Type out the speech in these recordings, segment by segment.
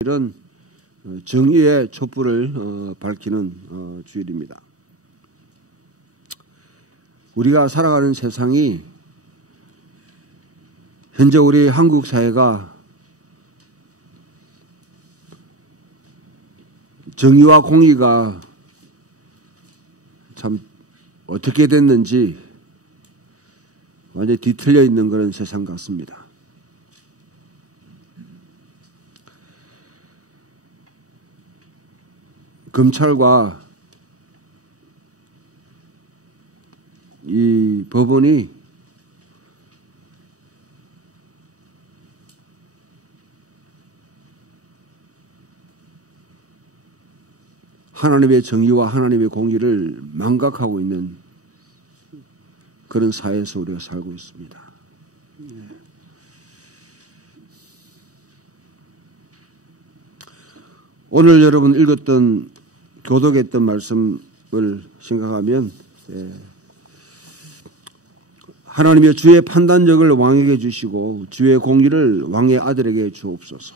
이런 정의의 촛불을 밝히는 주일입니다. 우리가 살아가는 세상이 현재 우리 한국 사회가 정의와 공의가 참 어떻게 됐는지 완전히 뒤틀려 있는 그런 세상 같습니다. 검찰과 이 법원이 하나님의 정의와 하나님의 공의를 망각하고 있는 그런 사회에서 우리가 살고 있습니다. 오늘 여러분 읽었던 교독했던 말씀을 생각하면 하나님의 주의 판단력을 왕에게 주시고 주의 공의를 왕의 아들에게 주옵소서.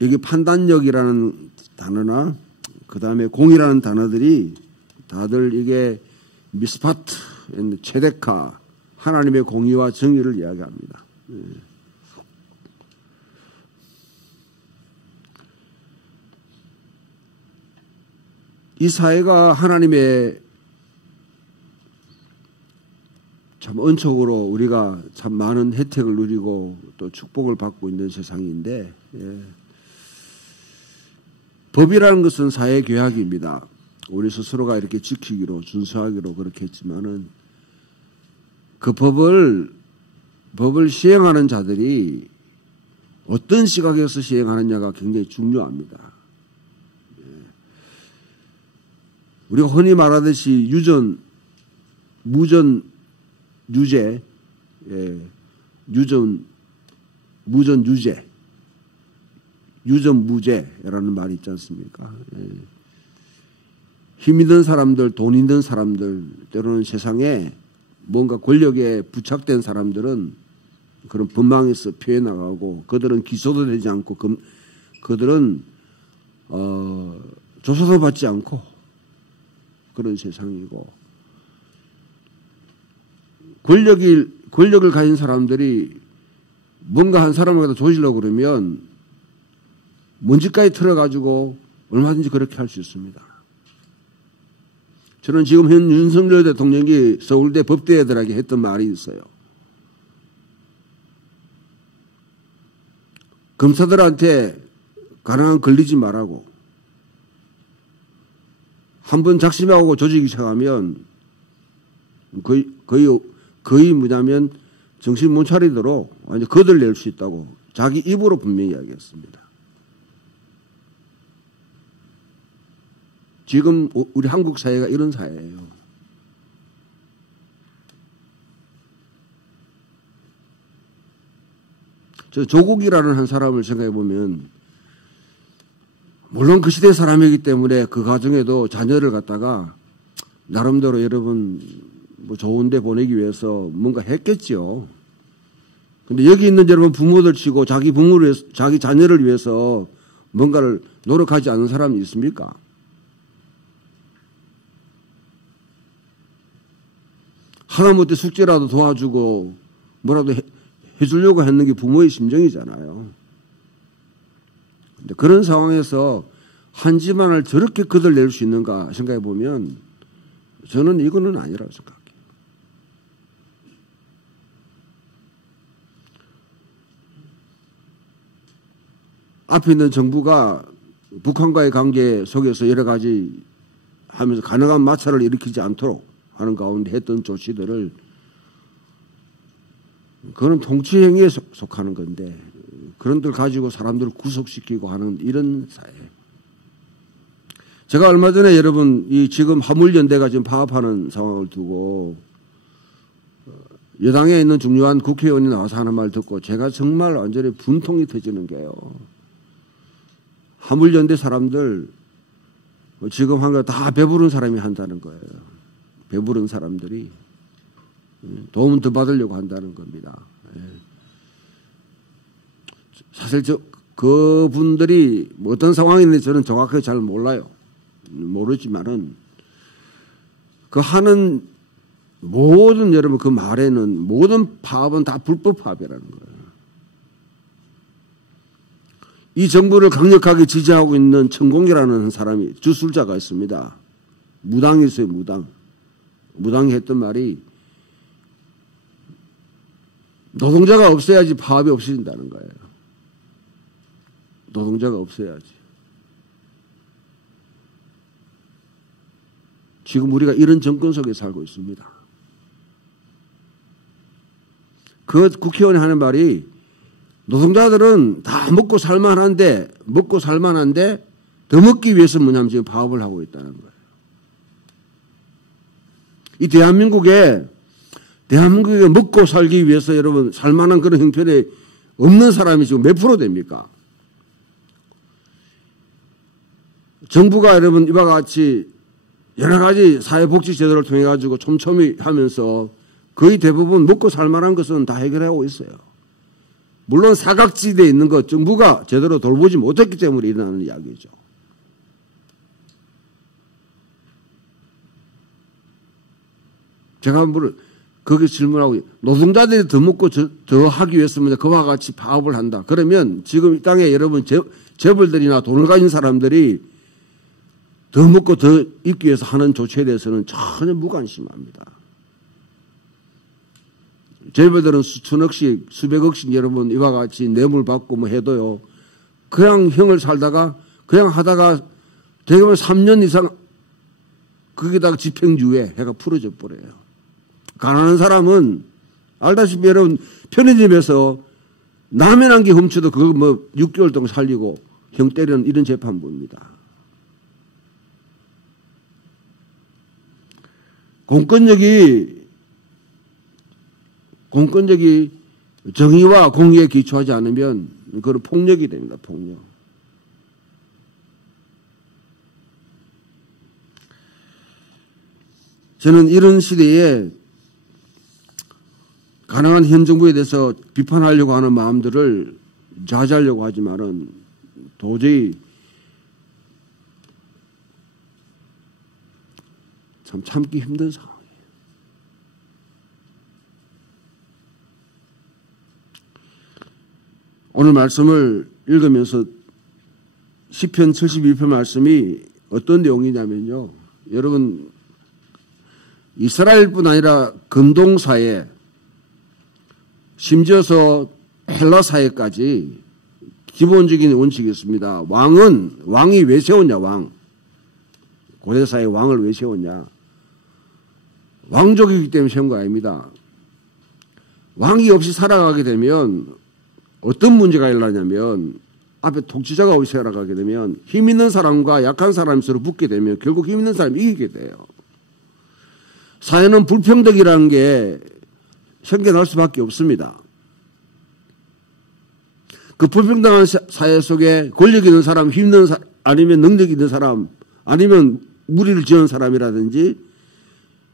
여기 판단력이라는 단어나 그 다음에 공의라는 단어들이 다들 이게 미스파트, 체데카, 하나님의 공의와 정의를 이야기합니다. 이 사회가 하나님의 참 은총으로 우리가 참 많은 혜택을 누리고 또 축복을 받고 있는 세상인데, 법이라는 것은 사회 계약입니다. 우리 스스로가 이렇게 지키기로 준수하기로 그렇게 했지만은 그 법을 시행하는 자들이 어떤 시각에서 시행하느냐가 굉장히 중요합니다. 우리가 흔히 말하듯이 유전, 무전, 유죄, 유전, 무전, 유죄, 유전, 무죄라는 말이 있지 않습니까? 힘 있는 사람들, 돈 있는 사람들, 때로는 세상에 뭔가 권력에 부착된 사람들은 그런 법망에서 피해 나가고 그들은 기소도 되지 않고 그들은 조사도 받지 않고 그런 세상이고, 권력을 가진 사람들이 뭔가 한 사람을 갖다 조지려고 그러면 먼지까지 틀어가지고 얼마든지 그렇게 할 수 있습니다. 저는 지금 현 윤석열 대통령이 서울대 법대 애들에게 했던 말이 있어요. 검사들한테 가능한 걸리지 말라고. 한번 작심하고 조직이 시작하면 거의 뭐냐면 정신 못 차리도록 완전 거들낼 수 있다고 자기 입으로 분명히 이야기했습니다. 지금 우리 한국 사회가 이런 사회예요. 저 조국이라는 한 사람을 생각해 보면, 물론 그 시대 사람이기 때문에 그 가정에도 자녀를 갖다가 나름대로 여러분 뭐 좋은 데 보내기 위해서 뭔가 했겠지요. 근데 여기 있는 여러분 부모들 치고 자기 부모를 위해서, 자기 자녀를 위해서 뭔가를 노력하지 않는 사람이 있습니까? 하다못해 숙제라도 도와주고 뭐라도 해주려고 했는 게 부모의 심정이잖아요. 근데 그런 상황에서 한 집안을 저렇게 거들낼 수 있는가 생각해 보면 저는 이거는 아니라고 생각해요. 앞에 있는 정부가 북한과의 관계 속에서 여러 가지 하면서 가능한 마찰을 일으키지 않도록 하는 가운데 했던 조치들을, 그건 통치행위에 속하는 건데 그런 들 가지고 사람들을 구속시키고 하는 이런 사회. 제가 얼마 전에 여러분 이 지금 화물연대가 지금 파업하는 상황을 두고 여당에 있는 중요한 국회의원이 나와서 하는 말 듣고 제가 정말 완전히 분통이 터지는 게요. 화물연대 사람들 지금 한 거 다 배부른 사람이 한다는 거예요. 배부른 사람들이. 도움 더 받으려고 한다는 겁니다. 사실 그분들이 어떤 상황인지 저는 정확하게 잘 몰라요. 모르지만은 그 하는 모든 여러분 그 말에는 모든 파업은 다 불법 파업이라는 거예요. 이 정부를 강력하게 지지하고 있는 천공기라는 사람이 주술자가 있습니다. 무당이 있어요. 무당이 했던 말이 노동자가 없어야지 파업이 없어진다는 거예요. 노동자가 없어야지. 지금 우리가 이런 정권 속에 살고 있습니다. 그 국회의원이 하는 말이 노동자들은 다 먹고 살만한데 더 먹기 위해서 뭐냐면 지금 파업을 하고 있다는 거예요. 이 대한민국에 먹고 살기 위해서 여러분 살만한 그런 형편에 없는 사람이 지금 몇 프로 됩니까? 정부가 여러분 이와 같이 여러 가지 사회복지 제도를 통해 가지고 촘촘히 하면서 거의 대부분 먹고 살만한 것은 다 해결하고 있어요. 물론 사각지대에 있는 것 정부가 제대로 돌보지 못했기 때문에 일어나는 이야기죠. 제가 거기 질문하고 노동자들이 더 먹고 더 하기 위해서는 그와 같이 파업을 한다. 그러면 지금 이 땅에 여러분 재벌들이나 돈을 가진 사람들이 더 먹고 더 입기 위해서 하는 조치에 대해서는 전혀 무관심합니다. 재벌들은 수천억씩 수백억씩 여러분 이와 같이 뇌물 받고 뭐 해도요. 그냥 형을 살다가 그냥 하다가 대개는 3년 이상 거기다가 집행유예 해가 풀어져 버려요. 가난한 사람은 알다시피 여러분 편의점에서 라면 한 개 훔쳐도 그거 뭐 6개월 동안 살리고 형 때리는 이런 재판부입니다. 공권력이 정의와 공의에 기초하지 않으면 그건 폭력이 됩니다. 폭력. 저는 이런 시대에 가능한 현 정부에 대해서 비판하려고 하는 마음들을 자제하려고 하지만은 도저히 참 참기 힘든 상황이에요. 오늘 말씀을 읽으면서 시편 72편 말씀이 어떤 내용이냐면요. 여러분 이스라엘뿐 아니라 근동사회 심지어서 헬라사회까지 기본적인 원칙이 있습니다. 왕이 왜 세웠냐 고대사회 왕을 왜 세웠냐. 왕족이기 때문에 세운 거 아닙니다. 왕이 없이 살아가게 되면 어떤 문제가 일어나냐면 앞에 통치자가 없이 살아가게 되면 힘 있는 사람과 약한 사람이 서로 붙게 되면 결국 힘 있는 사람이 이기게 돼요. 사회는 불평등이라는 게 생겨날 수밖에 없습니다. 그 불평등한 사회 속에 권력 있는 사람, 힘 있는 사람, 아니면 능력 있는 사람, 아니면 무리를 지은 사람이라든지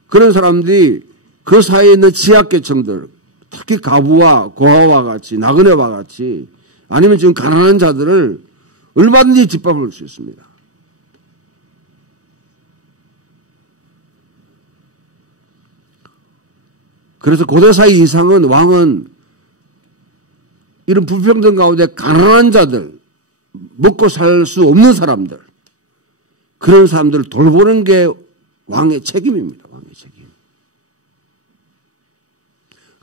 그런 사람들이 그 사회에 있는 지하계층들, 특히 가부와 고아와 같이, 나그네와 같이, 아니면 지금 가난한 자들을 얼마든지 짓밟을 수 있습니다. 그래서 고대사회 이상은 왕은 이런 불평등 가운데 가난한 자들, 먹고 살 수 없는 사람들, 그런 사람들을 돌보는 게 왕의 책임입니다. 왕의 책임.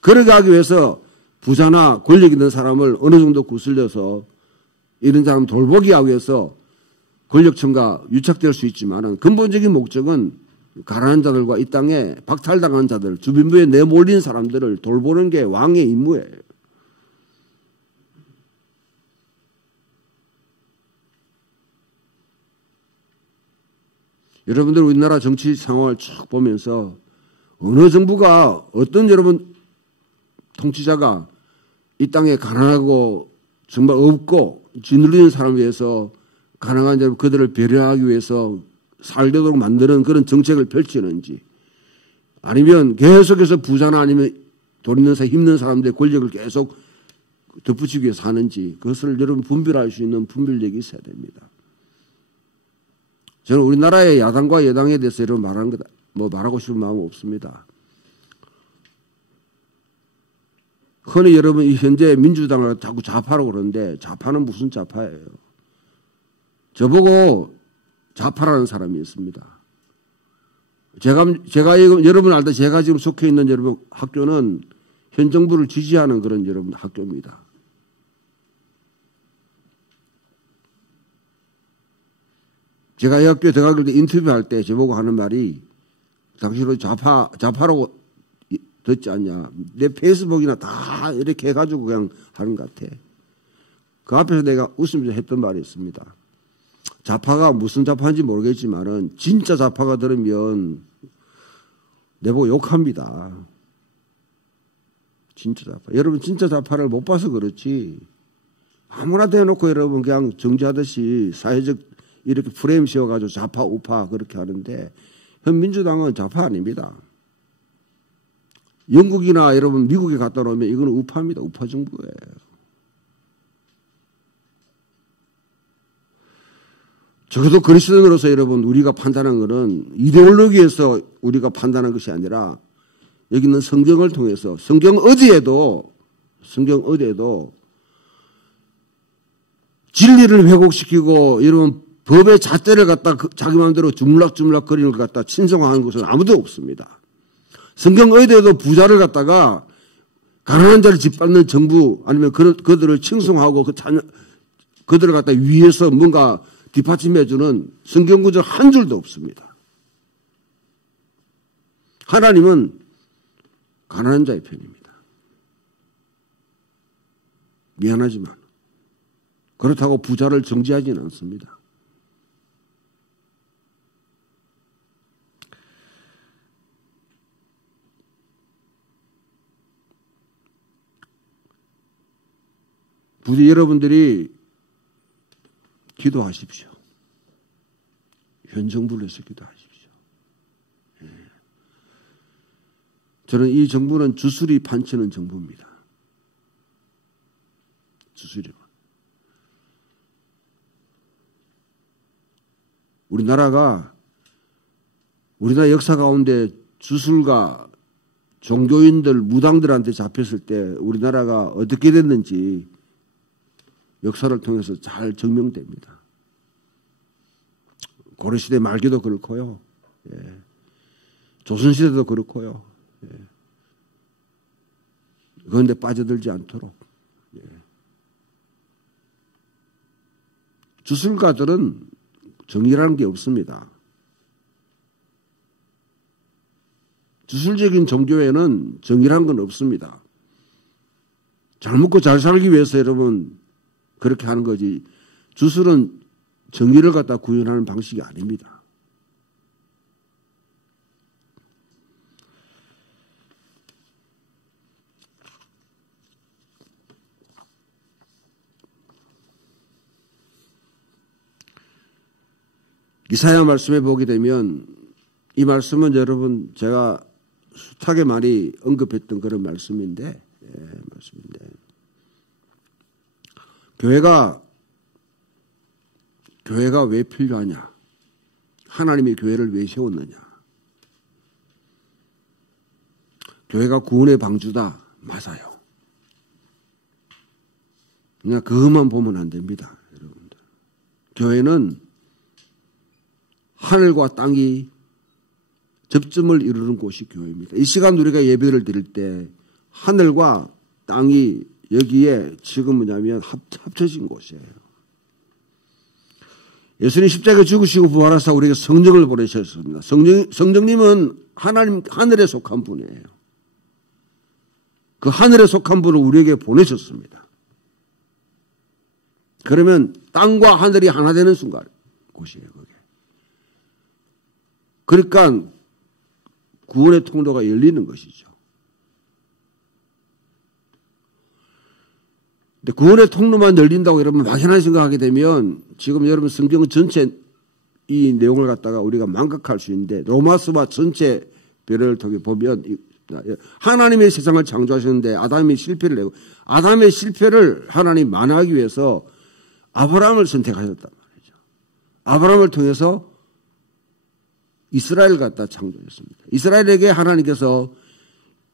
그러게 하기 위해서 부자나 권력 있는 사람을 어느 정도 구슬려서 이런 사람 돌보기 하기 위해서 권력층과 유착될 수 있지만 근본적인 목적은 가난한 자들과 이 땅에 박탈당한 자들, 주변부에 내몰린 사람들을 돌보는 게 왕의 임무예요. 여러분들 우리나라 정치 상황을 쭉 보면서 어느 정부가 어떤 여러분 통치자가 이 땅에 가난하고 정말 없고 짓눌리는 사람을 위해서 가난한 여러분 그들을 배려하기 위해서 살도록 만드는 그런 정책을 펼치는지 아니면 계속해서 부자나 아니면 돈 있는 사람, 힘든 사람들의 권력을 계속 덧붙이기 위해서 하는지 그것을 여러분 분별할 수 있는 분별력이 있어야 됩니다. 저는 우리나라의 야당과 여당에 대해서 여러분 말하고 싶은 마음은 없습니다. 흔히 여러분 현재 민주당을 자꾸 좌파라고 그러는데 좌파는 무슨 좌파예요? 저보고 좌파라는 사람이 있습니다. 제가 여러분 알다 제가 지금 속해 있는 여러분 학교는 현 정부를 지지하는 그런 여러분 학교입니다. 제가 이 학교에 들어가길 때 인터뷰할 때 저보고 하는 말이 당신은 좌파라고 듣지 않냐. 내 페이스북이나 다 이렇게 해가지고 그냥 하는 것 같아. 그 앞에서 내가 웃으면서 했던 말이 있습니다. 좌파가 무슨 좌파인지 모르겠지만은 진짜 좌파가 들으면 내보고 욕합니다. 진짜 좌파. 여러분 진짜 좌파를 못 봐서 그렇지. 아무나 대놓고 여러분 그냥 정지하듯이 사회적 이렇게 프레임 씌워가지고 좌파 우파 그렇게 하는데 현 민주당은 좌파 아닙니다. 영국이나 여러분 미국에 갔다 놓으면 이거는 우파입니다. 우파 정부예요. 적어도 그리스도인으로서 여러분 우리가 판단한 것은 이데올로기에서 우리가 판단한 것이 아니라 여기 있는 성경을 통해서 성경 어디에도 진리를 왜곡시키고 여러분 법의 잣대를 갖다 자기 마음대로 주물락주물락 거리는 것 갖다 친송하는 것은 아무도 없습니다. 성경 어디에도 부자를 갖다가 가난한 자를 짓밟는 정부 아니면 그들을 칭송하고 그들을 갖다 위해서 뭔가 뒷받침해주는 성경 구절 한 줄도 없습니다. 하나님은 가난한 자의 편입니다. 미안하지만 그렇다고 부자를 정죄하지는 않습니다. 부디 여러분들이 기도하십시오. 현 정부를 위해서 기도하십시오. 예. 저는 이 정부는 주술이 판치는 정부입니다. 주술이요. 우리나라 역사 가운데 주술가 종교인들, 무당들한테 잡혔을 때 우리나라가 어떻게 됐는지 역사를 통해서 잘 증명됩니다. 고려시대 말기도 그렇고요. 예. 조선시대도 그렇고요. 예. 그런데 빠져들지 않도록. 예. 주술가들은 정의라는 게 없습니다. 주술적인 종교에는 정의라는 건 없습니다. 잘 먹고 잘 살기 위해서 여러분 그렇게 하는 거지. 주술은 정의를 갖다 구현하는 방식이 아닙니다. 이사야 말씀에 보게 되면 이 말씀은 여러분 제가 숱하게 많이 언급했던 그런 말씀인데, 교회가 왜 필요하냐? 하나님이 교회를 왜 세웠느냐? 교회가 구원의 방주다. 맞아요. 그냥 그것만 보면 안 됩니다. 여러분들. 교회는 하늘과 땅이 접점을 이루는 곳이 교회입니다. 이 시간 우리가 예배를 드릴 때 하늘과 땅이 여기에 지금 뭐냐면 합쳐진 곳이에요. 예수님 십자가에 죽으시고 부활하사 우리에게 성령을 보내셨습니다. 성령님은 하늘에 속한 분이에요. 그 하늘에 속한 분을 우리에게 보내셨습니다. 그러면 땅과 하늘이 하나 되는 순간 곳이에요. 그게. 그러니까 구원의 통로가 열리는 것이죠. 근데 구원의 통로만 열린다고 여러분 막연하게 생각하게 되면 지금 여러분 성경 전체 이 내용을 갖다가 우리가 망각할 수 있는데 로마서와 전체 배려를 통해 보면 하나님의 세상을 창조하셨는데 아담이 실패를 내고 아담의 실패를 하나님 만회하기 위해서 아브라함을 선택하셨단 말이죠. 아브라함을 통해서 이스라엘을 갖다 창조했습니다. 이스라엘에게 하나님께서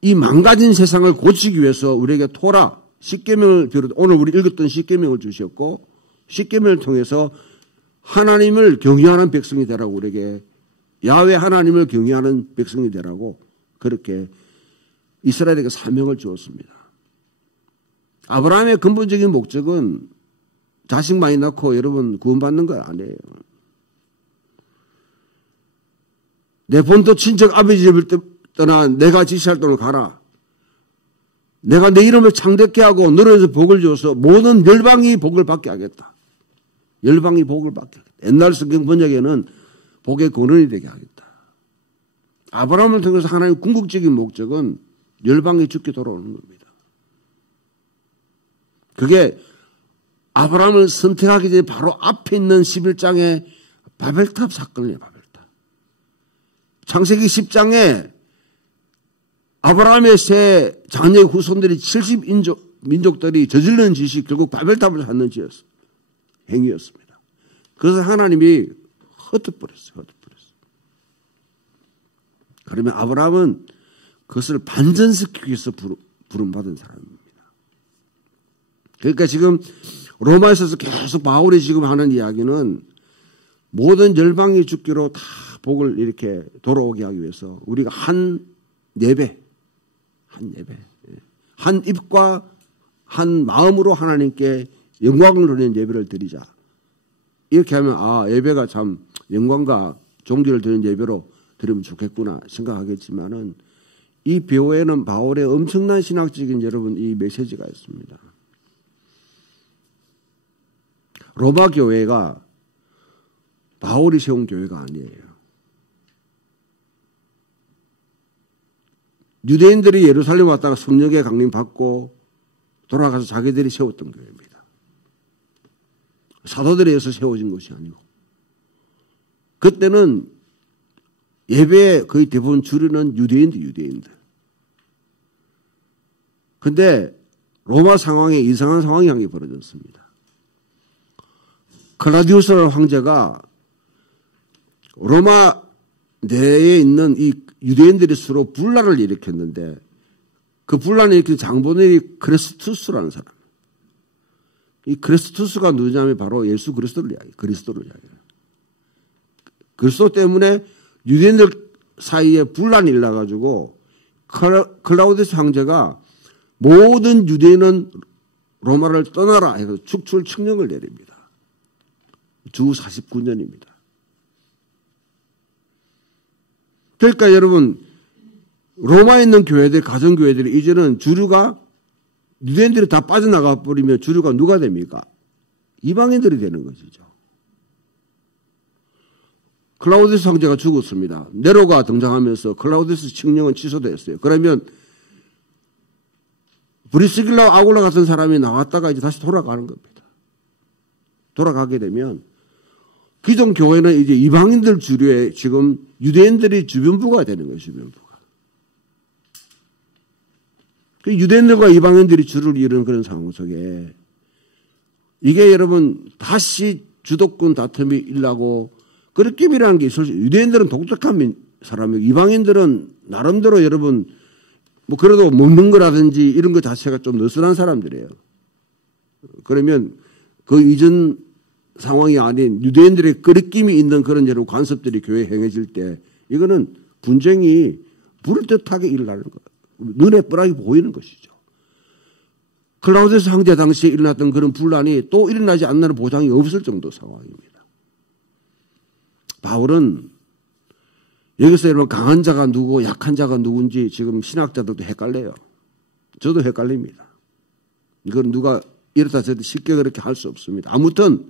이 망가진 세상을 고치기 위해서 우리에게 토라, 십계명을 비롯 오늘 우리 읽었던 십계명을 주셨고 십계명을 통해서 하나님을 경외하는 백성이 되라고 우리에게 야훼 하나님을 경외하는 백성이 되라고 그렇게 이스라엘에게 사명을 주었습니다. 아브라함의 근본적인 목적은 자식 많이 낳고 여러분 구원받는 거 아니에요. 내 본토 친척 아버지 집을 떠나 내가 지시할 돈을 가라. 내가 내 이름을 창대케 하고 너희에서 복을 줘서 모든 열방이 복을 받게 하겠다. 열방이 복을 받게 하겠다. 옛날 성경 번역에는 복의 근원이 되게 하겠다. 아브라함을 통해서 하나님의 궁극적인 목적은 열방이 죽게 돌아오는 겁니다. 그게 아브라함을 선택하기 전에 바로 앞에 있는 11장의 바벨탑 사건이에요. 바벨탑. 창세기 10장에 아브라함의 세 자녀의 후손들이 70민족들이 저지르는 짓이 결국 바벨탑을 찾는 짓이었습니다. 행위였습니다. 그래서 하나님이 흩어버렸어요. 그러면 아브라함은 그것을 반전시키기 위해서 부름받은 사람입니다. 그러니까 지금 로마에서 계속 바울이 지금 하는 이야기는 모든 열방이 죽기로 다 복을 이렇게 돌아오게 하기 위해서 우리가 한 예배, 한 입과 한 마음으로 하나님께 영광을 드리는 예배를 드리자. 이렇게 하면 예배가 참 영광과 존귀를 드리는 예배로 드리면 좋겠구나 생각하겠지만은 이 배후에는 바울의 엄청난 신학적인 여러분 이 메시지가 있습니다. 로마 교회가 바울이 세운 교회가 아니에요. 유대인들이 예루살렘 왔다가 성령의 강림 받고 돌아가서 자기들이 세웠던 교회입니다. 사도들에 의해서 세워진 것이 아니고 그때는 예배에 거의 대부분 주류는 유대인들. 그런데 로마 상황에 이상한 상황이 한 게 벌어졌습니다. 클라우디우스 황제가 로마 내에 있는 이 유대인들이 서로 분란을 일으켰는데 그 분란을 일으킨 장본인이 크레스투스라는 사람. 이 크레스투스가 누구냐면 바로 예수 그리스도를 이야기해요. 그리스도 때문에 유대인들 사이에 분란이 일어나가지고 클라우디우스 황제가 모든 유대인은 로마를 떠나라 해서 축출 칙령을 내립니다. 주 49년입니다. 그러니까 여러분 로마에 있는 교회들, 가정교회들이 이제는 주류가 유대인들이 다 빠져나가 버리면 주류가 누가 됩니까? 이방인들이 되는 것이죠. 클라우디우스 황제가 죽었습니다. 네로가 등장하면서 클라우디우스 칙령은 취소됐어요. 그러면 브리스길라 아굴라 같은 사람이 나왔다가 이제 다시 돌아가는 겁니다. 돌아가게 되면 기존 교회는 이제 이방인들 주류에 지금 유대인들이 주변부가 되는 거예요. 주변부가. 유대인들과 이방인들이 주를 이루는 그런 상황 속에 이게 여러분 다시 주도권 다툼이 일어나고 그릇김이라는 게 있을 수 있어요. 유대인들은 독특한 사람이고 이방인들은 나름대로 여러분 뭐 그래도 먹는 거라든지 이런 것 자체가 좀 느슨한 사람들이에요. 그러면 그 이전 상황이 아닌 유대인들의 끄리낌이 있는 그런 여러 관습들이 교회에 행해질 때 이거는 분쟁이 불뜻하게 일어나는 거예요. 눈에 뻔하게 보이는 것이죠. 클라우디우스 황제 당시에 일어났던 그런 분란이 또 일어나지 않는 보장이 없을 정도 상황입니다. 바울은 여기서 여러분 강한 자가 누구고 약한 자가 누군지 지금 신학자들도 헷갈려요. 저도 헷갈립니다. 이건 누가 이렇다 저렇다 쉽게 그렇게 할 수 없습니다. 아무튼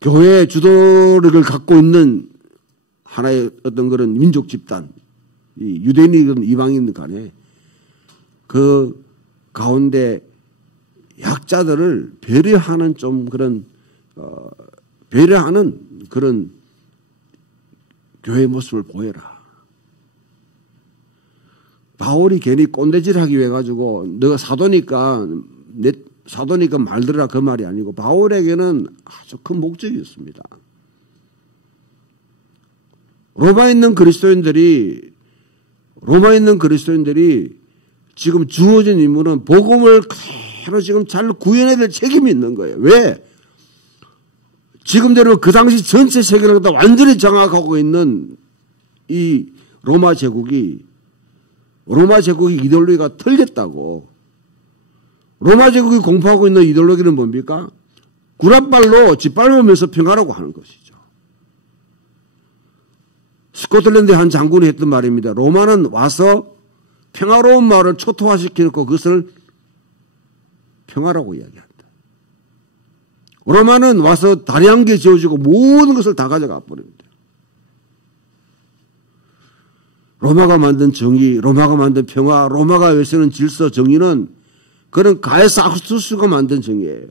교회 주도력을 갖고 있는 하나의 어떤 그런 민족 집단, 이 유대인이든 이방인이든 간에 그 가운데 약자들을 배려하는 좀 그런 배려하는 그런 교회의 모습을 보여라. 바울이 괜히 꼰대질하기 위해 가지고 너가 사도니까 말 들으라 그 말이 아니고 바울에게는 아주 큰 목적이었습니다. 로마에 있는 그리스도인들이 지금 주어진 임무는 복음을 그대로 지금 잘 구현해야 될 책임이 있는 거예요. 왜? 지금대로 그 당시 전체 세계를 다 완전히 장악하고 있는 이 로마 제국이 이데올로기가 틀렸다고. 로마 제국이 공포하고 있는 이데올로기는 뭡니까? 구랏발로 짓밟으면서 평화라고 하는 것이죠. 스코틀랜드의 한 장군이 했던 말입니다. 로마는 와서 평화로운 마을을 초토화시켜놓고 그것을 평화라고 이야기한다. 로마는 와서 다리 한 개 지어주고 모든 것을 다 가져가 버립니다. 로마가 만든 정의, 로마가 만든 평화, 로마가 외세우는 질서, 정의는 그런 가이사 아구스투스가 만든 정의예요.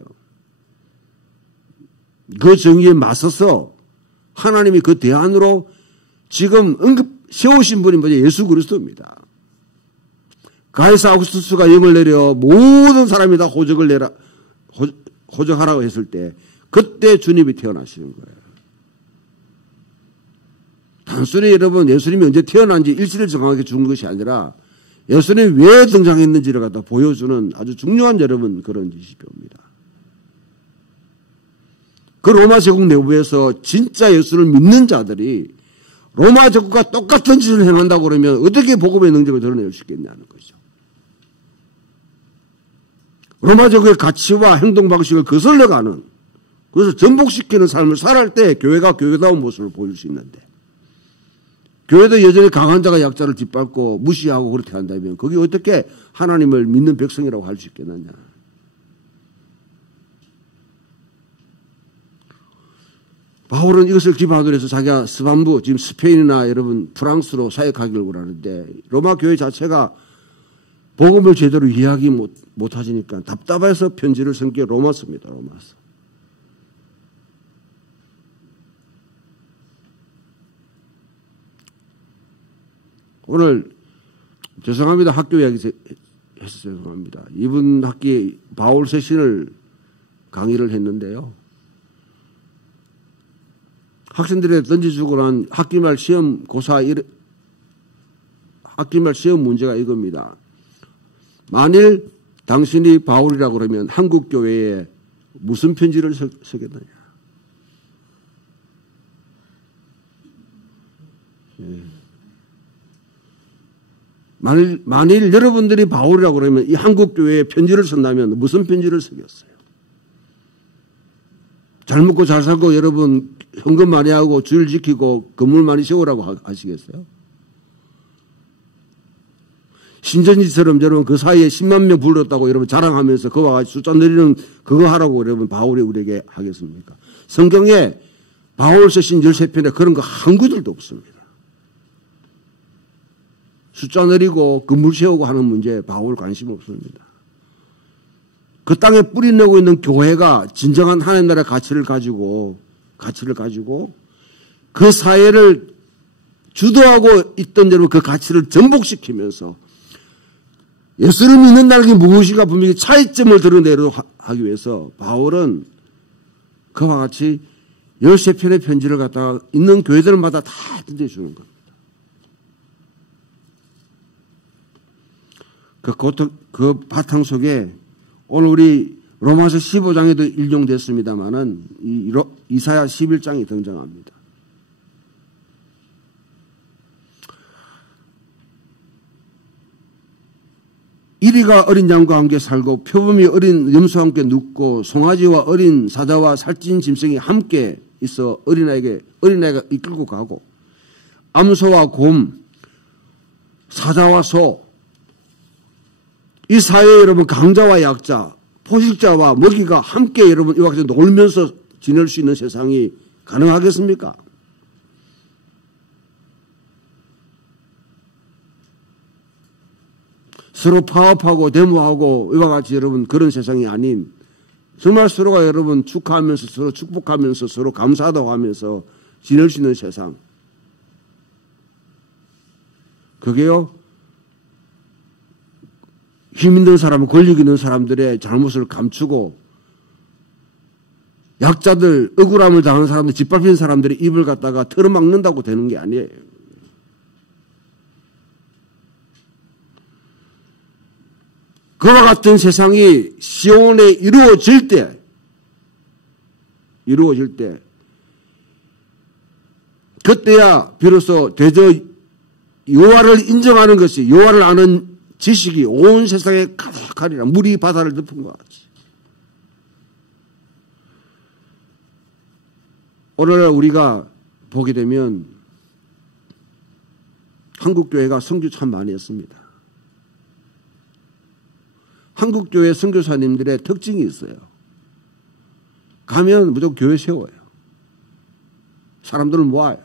그 정의에 맞서서 하나님이 그 대안으로 지금 세우신 분이 뭐죠? 예수 그리스도입니다. 가이사 아구스투스가 영을 내려 모든 사람이 다 호적하라고 했을 때 그때 주님이 태어나시는 거예요. 단순히 여러분 예수님이 언제 태어난지 일시를 정확하게 죽은 것이 아니라 예수님이 왜 등장했는지를 갖다 보여주는 아주 중요한 여러분 그런 지시표입니다. 그 로마 제국 내부에서 진짜 예수를 믿는 자들이 로마 제국과 똑같은 짓을 행한다고 그러면 어떻게 복음의 능력을 드러낼 수 있겠냐는 거죠. 로마 제국의 가치와 행동 방식을 거슬러가는, 그래서 전복시키는 삶을 살아갈 때 교회가 교회다운 모습을 보일 수 있는데, 교회도 여전히 강한 자가 약자를 짓밟고 무시하고 그렇게 한다면 그게 어떻게 하나님을 믿는 백성이라고 할 수 있겠느냐. 바울은 이것을 기반으로 해서 자기가 스반부, 지금 스페인이나 여러분 프랑스로 사역하기를 원하는데 로마 교회 자체가 복음을 제대로 이해하기 못하시니까 답답해서 편지를 쓴 게 로마서입니다. 로마서. 오늘 죄송합니다. 학교 이야기 해서 죄송합니다. 이분 학기에 바울 세신을 강의를 했는데요. 학생들에게 던져주고 난 학기말 시험 문제가 이겁니다. 만일 당신이 바울이라고 그러면 한국 교회에 무슨 편지를 쓰겠느냐. 만일 여러분들이 바울이라고 그러면 이 한국 교회에 편지를 쓴다면 무슨 편지를 쓰겠어요? 잘 먹고 잘 살고 여러분 현금 많이 하고 주일 지키고 건물 많이 세우라고 하시겠어요? 신전지처럼 여러분 그 사이에 10만 명 불렀다고 여러분 자랑하면서 그와 같이 숫자 늘리는 그거 하라고 여러분 바울이 우리에게 하겠습니까? 성경에 바울 쓰신 13편에 그런 거 한 구절도 없습니다. 숫자 늘리고 건물 세우고 하는 문제에 바울 관심 없습니다. 그 땅에 뿌리 내고 있는 교회가 진정한 하나님 나라의 가치를 가지고 그 사회를 주도하고 있던 여러분 그 가치를 전복시키면서 예수를 믿는다는 게 무엇인가 분명히 차이점을 드러내도록 하기 위해서 바울은 그와 같이 13편의 편지를 갖다가 있는 교회들마다 다 던져주는 겁니다. 그 바탕 속에 오늘 우리 로마서 15장에도 인용됐습니다마는 이사야 11장이 등장합니다. 이리가 어린 양과 함께 살고 표범이 어린 염소와 함께 눕고 송아지와 어린 사자와 살찐 짐승이 함께 있어 어린아이가 이끌고 가고 암소와 곰, 사자와 소, 이 사회에 여러분 강자와 약자, 포식자와 먹이가 함께 여러분 이와 같이 놀면서 지낼 수 있는 세상이 가능하겠습니까? 서로 파업하고 데모하고 이와 같이 여러분 그런 세상이 아닌 정말 서로가 여러분 축하하면서 서로 축복하면서 서로 감사하다고 하면서 지낼 수 있는 세상. 그게요 힘 있는 사람, 권력 있는 사람들의 잘못을 감추고 약자들, 억울함을 당하는 사람들, 짓밟힌 사람들의 입을 갖다가 틀어막는다고 되는 게 아니에요. 그와 같은 세상이 시온에 이루어질 때 그때야 비로소 대저 여호와를 인정하는 것이, 여호와를 아는 지식이 온 세상에 가득하리라. 물이 바다를 덮은 것 같이. 오늘날 우리가 보게 되면 한국교회가 선교 참 많이 했습니다. 한국교회 선교사님들의 특징이 있어요. 가면 무조건 교회 세워요. 사람들을 모아요.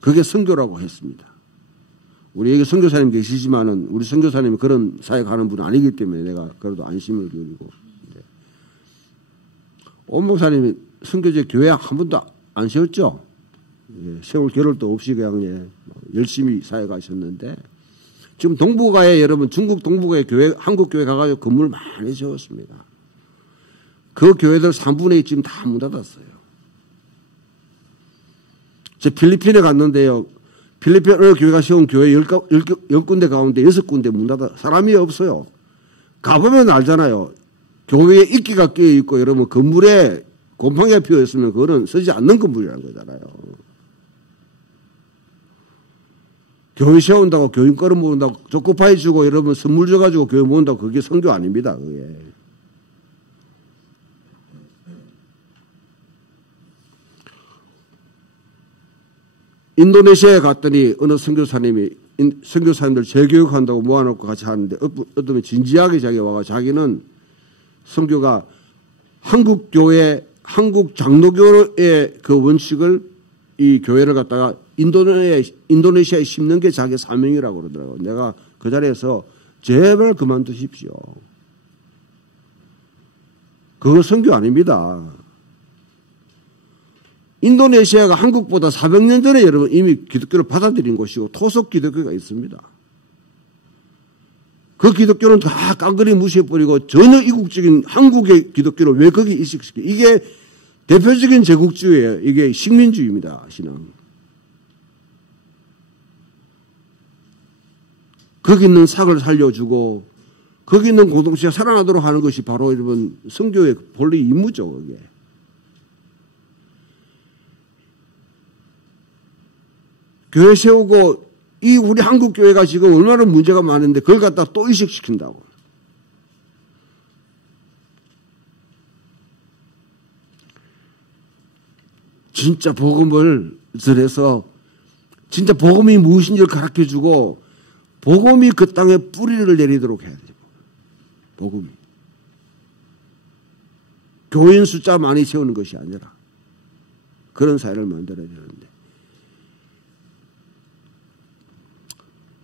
그게 선교라고 했습니다. 우리에게 선교사님 계시지만은 우리 선교사님이 그런 사역하는 분은 아니기 때문에 내가 그래도 안심을 드리고. 온 목사님이 선교제 교회 한 번도 안 세웠죠. 세울 겨를도 없이 그냥 열심히 사역하셨는데 지금 동북아에 여러분 중국 동북아에 교회 한국 교회 가가지고 건물 많이 세웠습니다. 그 교회들 3분의 2 지금 다 문 닫았어요. 저 필리핀에 갔는데요. 필리핀 어느 교회가 세운 교회 10군데 가운데 6군데 문 닫아 사람이 없어요. 가보면 알잖아요. 교회에 이끼가 끼어있고 여러분 건물에 곰팡이가 피어있으면 그거는 쓰지 않는 건물이라는 거잖아요. 교회 세운다고 교인 끌어모은다고 초코파이 주고 여러분 선물 줘가지고 교회 모은다고 그게 선교 아닙니다. 그게. 인도네시아에 갔더니 어느 선교사님들 재교육한다고 모아놓고 같이 하는데 어떤 진지하게 자기가 와가 자기는 선교가 한국교회, 한국 장로교의 그 원칙을 이 교회를 갖다가 인도네시아에 심는 게 자기 사명이라고 그러더라고요. 내가 그 자리에서 제발 그만두십시오. 그거 선교 아닙니다. 인도네시아가 한국보다 400년 전에 여러분 이미 기독교를 받아들인 곳이고 토속 기독교가 있습니다. 그 기독교는 다 깡그리 무시해버리고 전혀 이국적인 한국의 기독교를 왜 거기 이식시켜. 이게 대표적인 제국주의예요. 이게 식민주의입니다. 신앙. 거기 있는 삭을 살려주고 거기 있는 공동체가 살아나도록 하는 것이 바로 여러분 선교의 본래 임무죠. 그게. 교회 세우고 이 우리 한국 교회가 지금 얼마나 문제가 많은데 그걸 갖다 또 이식시킨다고. 진짜 복음을 전해서 진짜 복음이 무엇인지를 가르쳐주고 복음이 그 땅에 뿌리를 내리도록 해야 돼요. 복음이. 교인 숫자 많이 세우는 것이 아니라 그런 사회를 만들어야 되는데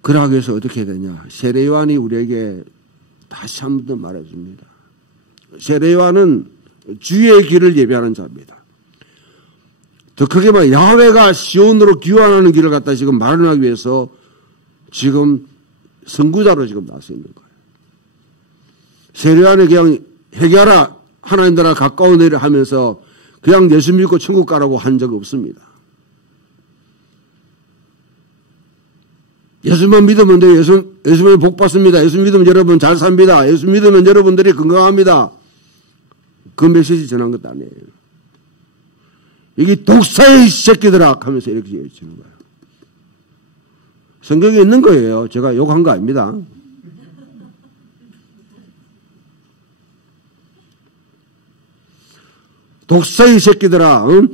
그러기 위해서 어떻게 해야 되냐. 세례 요한이 우리에게 다시 한 번 더 말해줍니다. 세례 요한은 주의 길을 예비하는 자입니다. 더 크게 말해 야훼가 시온으로 귀환하는 길을 갖다 지금 마련하기 위해서 지금 선구자로 지금 나서 있는 거예요. 세례 요한이 그냥 회개하라 하나님 나라 가까운 일을 하면서 그냥 예수 믿고 천국 가라고 한 적 없습니다. 예수만 믿으면 돼요. 예수 믿으면 복 받습니다. 예수 믿으면 여러분 잘 삽니다. 예수 믿으면 여러분들이 건강합니다. 그 메시지 전한 것도 아니에요. 이게 독사의 새끼들아 하면서 이렇게 외치는 거예요. 성경에 있는 거예요. 제가 욕한 거 아닙니다. 독사의 새끼들아, 응?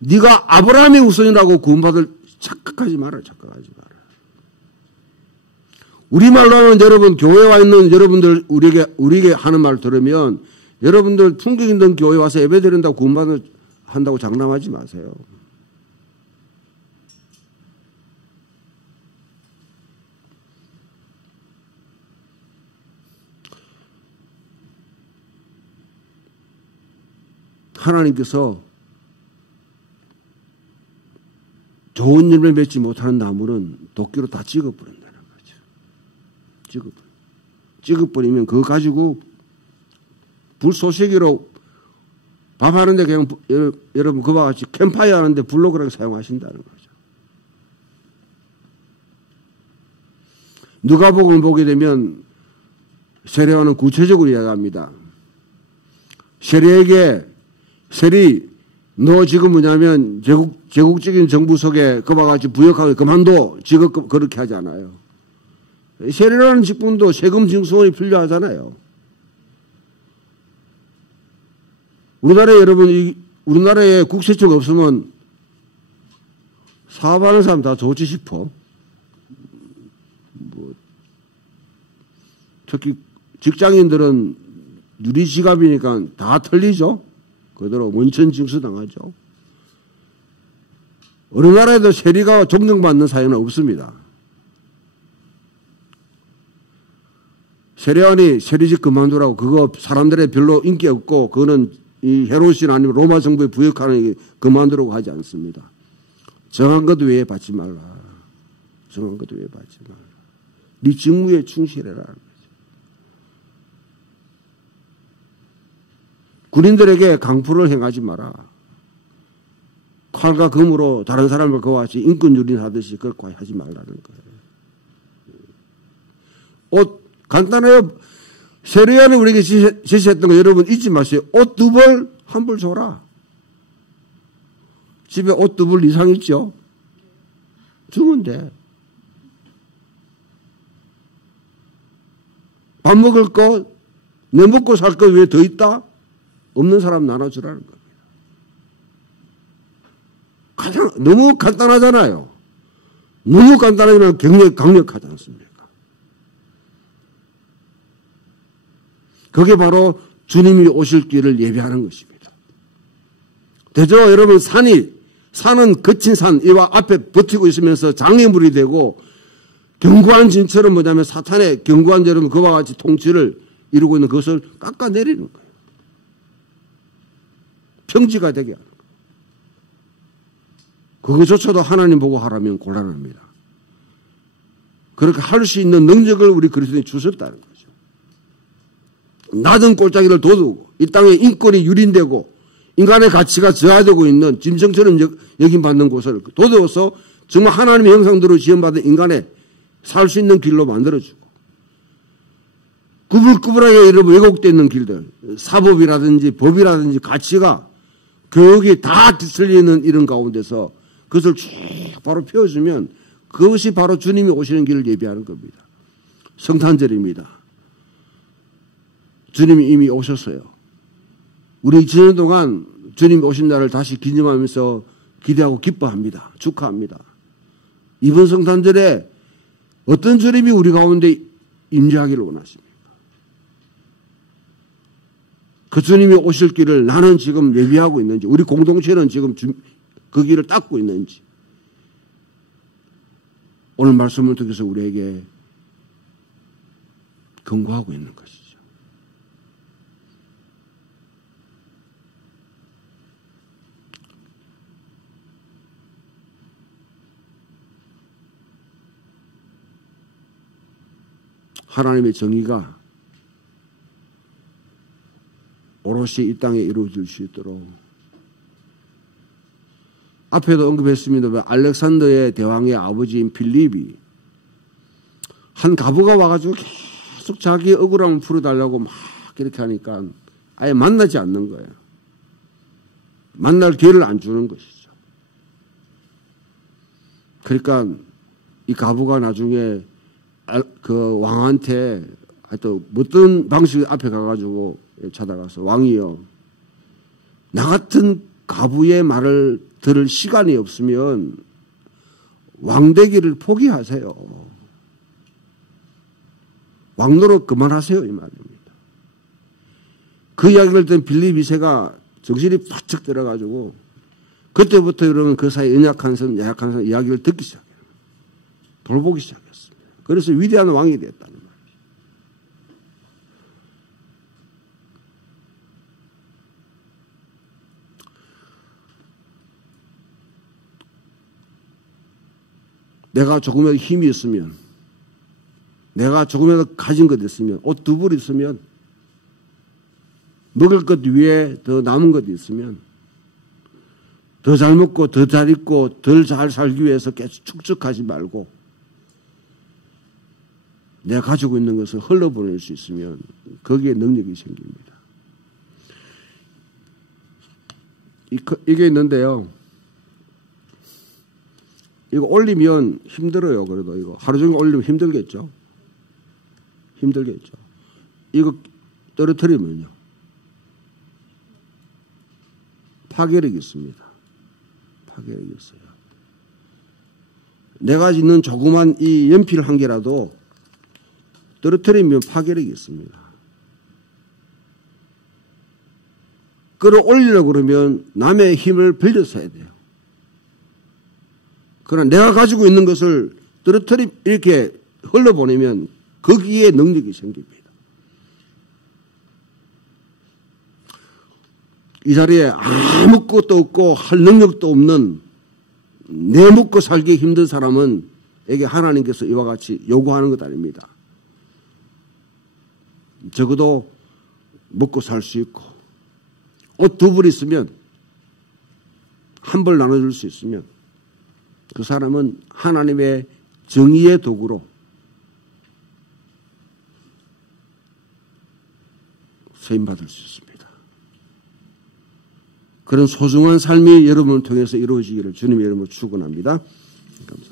네가 아브라함의 후손이라고 구원받을 착각하지 마라. 착각하지 마라. 우리말로 하면 여러분 교회에 와 있는 여러분들 우리에게 하는 말 들으면 여러분들 풍경 있는 교회 와서 예배 드린다고 구원한다고 장담하지 마세요. 하나님께서 좋은 열매 맺지 못하는 나무는 도끼로 다 찍어버린다는 거죠. 찍어버리면 그거 가지고 불쏘시개로 밥 하는데 그냥 여러분 그와 같이 캠파이어 하는데 불로 그렇게 사용하신다는 거죠. 누가복음을 보게 되면 세례요한은 구체적으로 이야기합니다. 세례에게 세리 너 지금 뭐냐면 제국적인 정부 속에 그와 같이 부역하고 그만둬 지금 그렇게 하지 않아요. 세례라는 직분도 세금 징수원이 필요하잖아요. 우리나라에 여러분 우리나라에 국세청 없으면 사업하는 사람 다 좋지 싶어. 특히 직장인들은 유리지갑이니까 다 털리죠. 그대로 원천 징수 당하죠. 어느 나라에도 세리가 존경받는 사회는 없습니다. 세례요한이 세리직 그만두라고 그거 사람들의 별로 인기 없고 그거는 이 헤롯이나 아니면 로마 정부에 부역하는 그만두라고 하지 않습니다. 정한 것 외에 받지 말라. 정한 것 외에 받지 말라. 네 직무에 충실해라. 군인들에게 강풀을 행하지 마라. 칼과 금으로 다른 사람을 그와 같이 인권 유린하듯이 그렇게 하지 말라는 거예요. 옷 간단해요. 세례요한이 우리에게 제시했던 거 여러분 잊지 마세요. 옷 2벌 1벌 줘라. 집에 옷 2벌 이상 있죠? 주면 돼. 밥 먹을 거, 내 먹고 살 거 왜 더 있다? 없는 사람 나눠주라는 겁니다. 가장, 너무 간단하잖아요. 너무 간단하지만 굉장히 강력하지 않습니까? 그게 바로 주님이 오실 길을 예배하는 것입니다. 대저 여러분 산은 거친 산, 이와 앞에 버티고 있으면서 장애물이 되고 견고한 진처럼 뭐냐면 사탄의 견고한 여러분 그와 같이 통치를 이루고 있는 그것을 깎아내리는 거예요. 평지가 되게 하는 거예요. 그것조차도 하나님 보고 하라면 곤란합니다. 그렇게 할 수 있는 능력을 우리 그리스도인이 주셨다는 거죠. 낮은 골짜기를 도두고 이 땅에 인권이 유린되고 인간의 가치가 저하되고 있는 짐승처럼 여김받는 곳을 도두어서 정말 하나님의 형상대로 지음받은 인간의 살 수 있는 길로 만들어주고 구불구불하게 여러분 왜곡되어 있는 길들 사법이라든지 법이라든지 가치가 교육이 다 뒤틀리는 이런 가운데서 그것을 쭉 바로 펴주면 그것이 바로 주님이 오시는 길을 예비하는 겁니다. 성탄절입니다. 주님이 이미 오셨어요. 우리 지난 동안 주님이 오신 날을 다시 기념하면서 기대하고 기뻐합니다. 축하합니다. 이번 성탄절에 어떤 주님이 우리 가운데 임재하기를 원하십니까? 그 주님이 오실 길을 나는 지금 예비하고 있는지 우리 공동체는 지금 그 길을 닦고 있는지 오늘 말씀을 통해서 우리에게 경고하고 있는 것이죠. 하나님의 정의가 오롯이 이 땅에 이루어질 수 있도록 앞에도 언급했습니다. 알렉산더의 대왕의 아버지인 필립이 한 가부가 와가지고 계속 자기의 억울함을 풀어달라고 막 이렇게 하니까 아예 만나지 않는 거예요. 만날 기회를 안 주는 것이죠. 그러니까 이 가부가 나중에 그 왕한테 하여튼 어떤 방식 앞에 가가지고 찾아가서 왕이요. 나 같은 가부의 말을 들을 시간이 없으면 왕되기를 포기하세요. 왕노릇 그만하세요. 이 말입니다. 그 이야기를 듣는 빌립 2세가 정신이 바짝 들어가지고 그때부터 여러분 그 사이 연약한 사람, 약한 사람 이야기를 듣기 시작해요. 돌보기 시작했습니다. 그래서 위대한 왕이 됐다는 말이죠. 내가 조금의 힘이 있으면 내가 조금이라도 가진 것 있으면, 옷 두 벌 있으면, 먹을 것 위에 더 남은 것 있으면, 더 잘 먹고 더 잘 입고 덜 잘 살기 위해서 계속 축적하지 말고 내가 가지고 있는 것을 흘러보낼 수 있으면 거기에 능력이 생깁니다. 이게 있는데요. 이거 올리면 힘들어요. 그래도 이거 하루 종일 올리면 힘들겠죠. 힘들겠죠. 이거 떨어뜨리면요. 파괴력이 있습니다. 파괴력이 있어요. 내가 있는 조그만 이 연필 한 개라도 떨어뜨리면 파괴력이 있습니다. 끌어올리려고 그러면 남의 힘을 빌려서 해야 돼요. 그러나 내가 가지고 있는 것을 이렇게 흘러보내면 거기에 능력이 생깁니다. 이 자리에 아무것도 없고 할 능력도 없는 내 먹고 살기 힘든 사람은 에게 하나님께서 이와 같이 요구하는 것 아닙니다. 적어도 먹고 살 수 있고 옷 두 벌 있으면 한 벌 나눠줄 수 있으면 그 사람은 하나님의 정의의 도구로 쓰임받을 수 있습니다. 그런 소중한 삶이 여러분을 통해서 이루어지기를 주님의 이름으로 축원합니다. 감사합니다.